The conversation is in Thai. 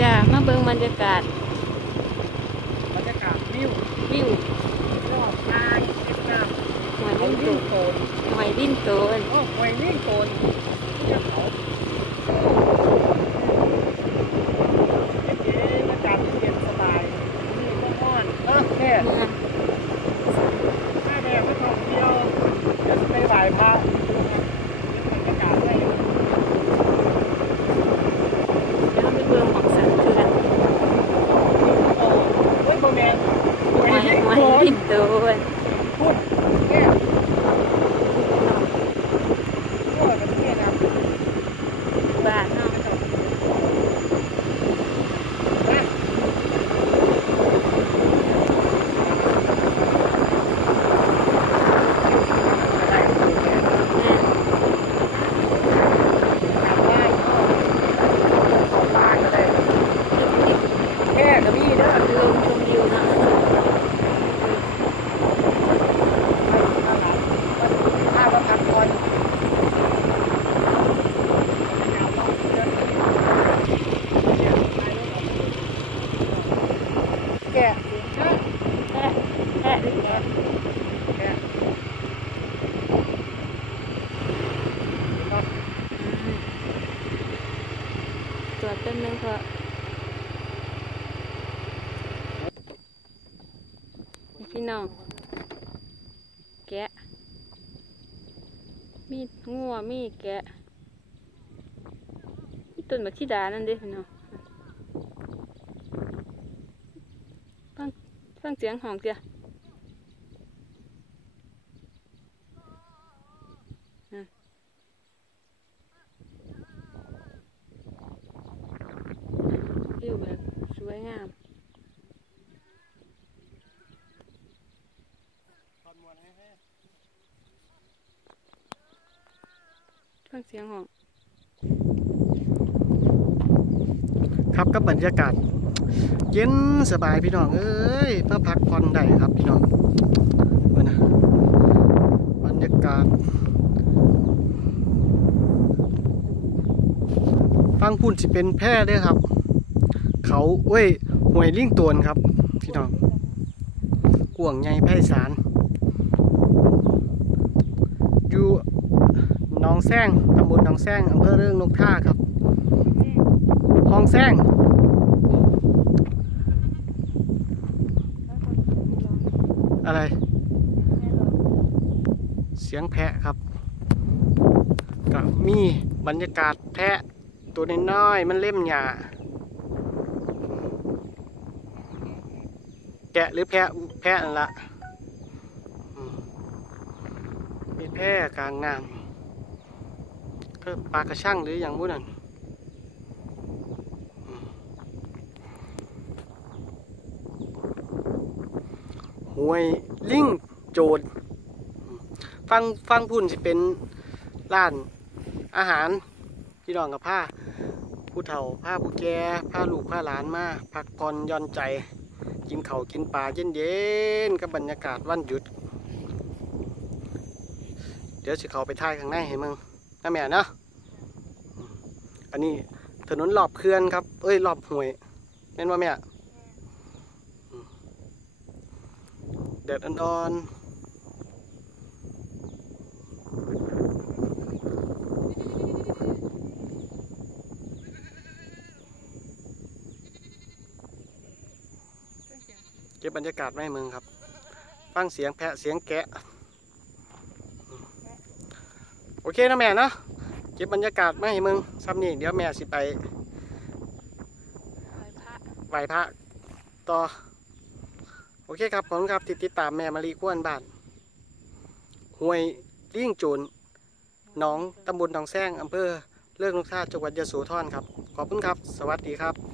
จ้ามาเบิ่งบรรยากาศบรรยากาศวิววิวรอบทางเอ็ดน้หอยำเขาลิ้นวิ่โตงโตนหอยลิ้นโตนโอ้หอยวิ่งโตนเจ้าเขาเย็นๆอากาศเย็นสบายนี่ก็อ่อนเออแค่ เมือง แม่แม่มาท่องเที่ยวเดี๋ยวจะไปไหว้พระบรรยากาศได้ แล้วไปเบิ่งของสันเทือน โอ้เฮ้ยโบแมน ห อยหอยลิ้นโตน พูดแก้พูดกันที่นะ บ้านเนาะ แค่ก็มีเด้อ ลมชมวิวเนาะ ถ้าว่าพักผ่อน แกะแค่แค่หรือแค่แกะอืมตรวจเป็นห เสียงห้องเสียวิวแบบสวยงามฟังเสียงห้องครับกับบรรยากาศ เย็นสบายพี่น้องเอ้ยมาพักผ่อนได้ครับพี่น้องเบิ่งนะบรรยากาศฟังพุ่นสิเป็นแพร่ด้อครับ เขาเว้ยห้วยลิงโตนครับ พี่น้องกวางใหญ่ไพศาลอยู่หนองแซงตำบลหนองแซงอำเภอเรื่องนกท่าครับห้องแซง อะไร เสียงแพะครับก็มีบรรยากาศแพะตัวน้อยๆมันเล่มหญ้าแกะหรือแพะแพะนั่นละมีแพะกลางน้ำก็ปลากระช่างหรืออย่างบุ้นั่น หวยลิงโจดฟังฟังพุ่นสิเป็นร้านอาหารพี่น้องกับผ้าผู้เฒ่าผ้าผู้แก่ผ้าลูกผ้าหลานมาพักผ่อนย่อนใจ กินเขากินปลาเย็นเย็นๆกับบรรยากาศวันหยุด เดี๋ยวสิเขาไปถ่ายข้างในให้มึงนะแม่เนาะอันนี้ถนนรอบเขื่อนครับ เอ้ยรอบห้วยแม่นว่าแม่ แดดอ่อนๆเก็บบรรยากาศไว้ให้มึงครับ ฟังเสียงแพะเสียงแกะ โอเคนะแม่เนาะเก็บบรรยากาศมาให้มึงซ้ำนี่เดี๋ยวแม่สิไปไหว้พระไหวพระต่อ เคครับผมครับติดติดตามแม่มารีกวนบ้านห้วยลิ่งจูนหนองตำบลหนองแซงอำเภอเลิกนกท่าจังหวัดยะโสธรครับ ขอบคุณครับ สวัสดีครับ